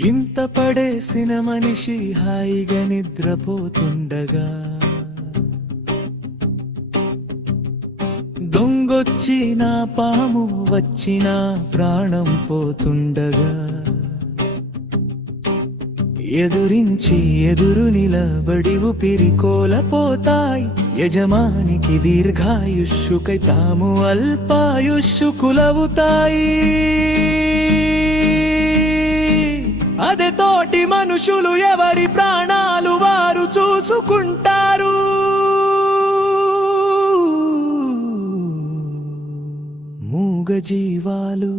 ఇంత పడేసిన మనిషి హాయిగా నిద్రపోతుండగా దొంగొచ్చి నా పాము వచ్చిన ప్రాణం పోతుండగా ఎదురించి ఎదురు నిలబడి ఊపిరి కోల్పోతాయి యజమానికి దీర్ఘాయుష్యుకై తాము అల్పాయుష్కులవుతాయి. అదే తోటి మనుషులు ఎవరి ప్రాణాలు వారు చూసుకుంటారు. మూగ జీవాలు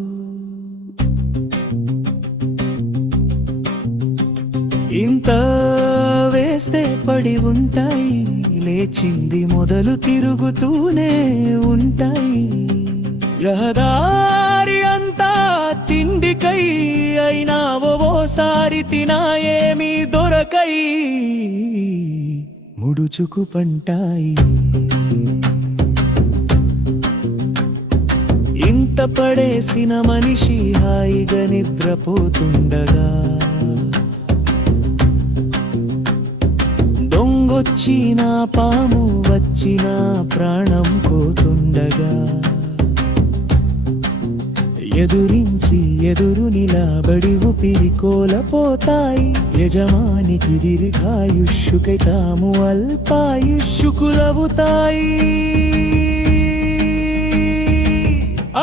ఇంత వేస్తే పడి ఉంటాయి, లేచింది మొదలు తిరుగుతూనే ఉంటాయి. రహదారి అంతా తిండికై అయినా ఓసారి తినా ఏమీ దొరకై ముడుచుకు పంటాయి. ఇంత పడేసిన మనిషి హాయిగా నిద్రపోతుండగా దొంగొచ్చిన పాము వచ్చిన ప్రాణం పోతుండగా ఎదురించి ఎదురు నిలబడి ఊపిరి కోల్పోతాయి యజమానికి దీర్ఘాయుష్యుకై తాము అల్పాయుష్కులవుతాయి.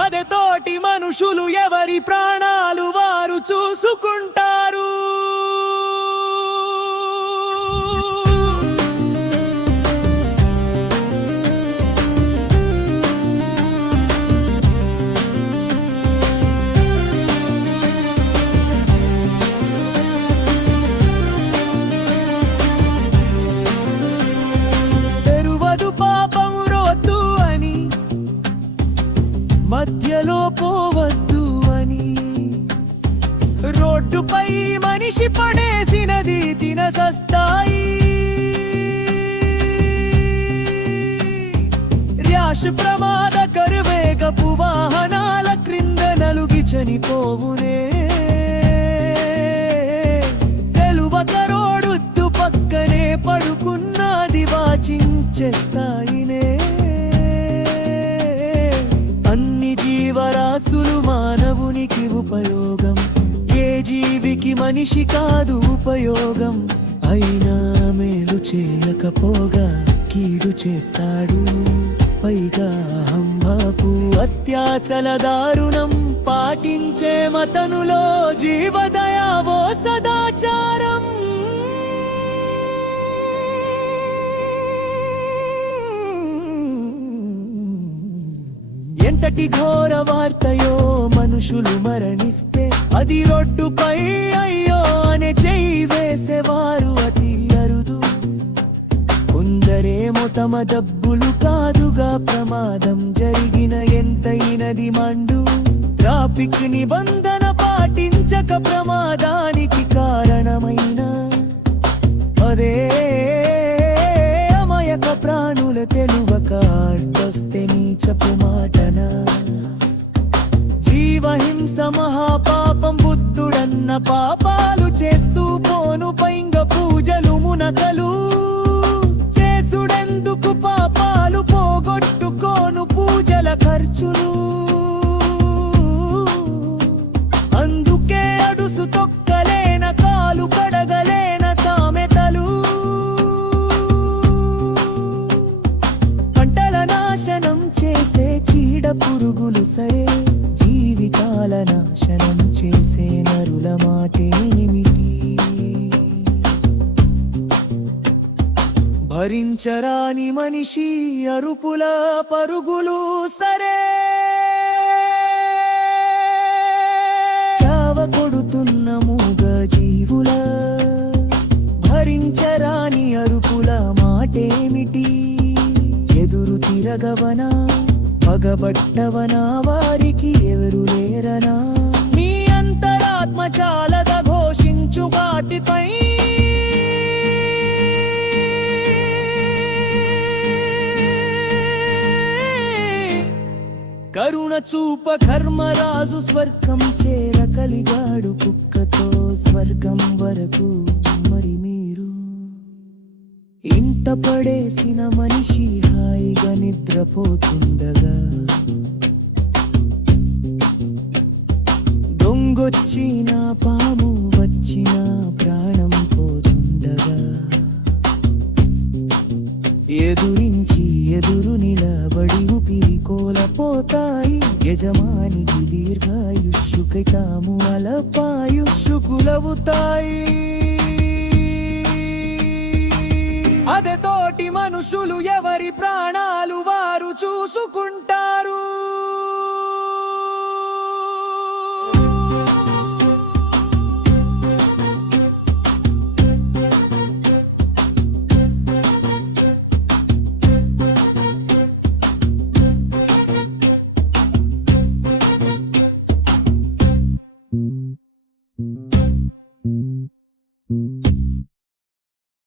అదే తోటి మనుషులు ఎవరి ప్రాణాలు వారు చూసుకుంటారు. మధ్యలో పోవద్దు అని రోడ్డుపై మనిషి పడేసినది తినసస్తాయి. ర్యాష్ ప్రమాదకర వేగపు వాహనాల క్రింద నలుగి చనిపోవునే. తెలువక రోడ్డు పక్కనే పడుకున్నది వాచించేస్తాయినే. జీవరాశులు మానవునికి ఉపయోగం, ఏ జీవికి మనిషి కాదు ఉపయోగం. అయినా మేలు చేయకపోగా కీడు చేస్తాడు, పైగా అహంభాపు అత్యాసల దారుణం పాటించే మతనులో జీవదయా ఓ సదాచారం. ఎంతటి ఘోర వార్తయో మనుషులు మరణిస్తే అది రోడ్డుపై అయ్యో అనే చెయ్యి వేసేవారు అతి అరుదు. కొందరేమో తమ డబ్బులు కాదుగా ప్రమాదం జరిగిన ఎంతైనది మండు. ట్రాఫిక్ నిబంధన పాటించక ప్రమాదానికి కారణమైన అదే అమాయక ప్రాణుల తెలువక అడ్డొస్తే నీచపు మాటన. జీవహింస మహాపాపం, బుద్ధుడన్న పాపాలు చేస్తూ పోను పైంగ పూజలు మునకలు చేసుడెందుకు పాపాలు పోగొట్టుకోను పూజల ఖర్చులు. అందుకే అడుసు తొక్కలేన కాలు కడగలేన సామెతలు. పంటల నాశనం చేసే చీడ పురుగులు సరే, జీవితాల నాశనం చేసే నరుల మాటేమిటి? భరించరాని మనిషి అరుపుల పరుగులు సరే, చావ కొడుతున్న మూగ జీవుల భరించరాని అరుపుల మాటేమిటి? ఎదురు తిరగవనా పగబట్టవనా వారికి ఎవరు లేరనా? నీ అంతరాత్మ చాలద ఘోషించు వాటిపై. కరుణ చూప కర్మరాజు స్వర్గం చేర కలిగాడు కుక్కతో స్వర్గం వరకు. మరి మీరు ఇంత పడేసిన మనిషి హాయిగా నిద్రపోతుండగా, దొంగొచ్చిన పాము వచ్చిన ప్రాణం పోతుండగా, ఎదురించి ఎదురు నిలబడి ఊపిరి కోల్పోతాయి యజమానికి దీర్ఘాయుష్యుకై తాము అల్పాయుష్కులవుతాయి. అదే తోటి మనుషులు ఎవరి ప్రాణాలు వారు చూసుకుంటారు.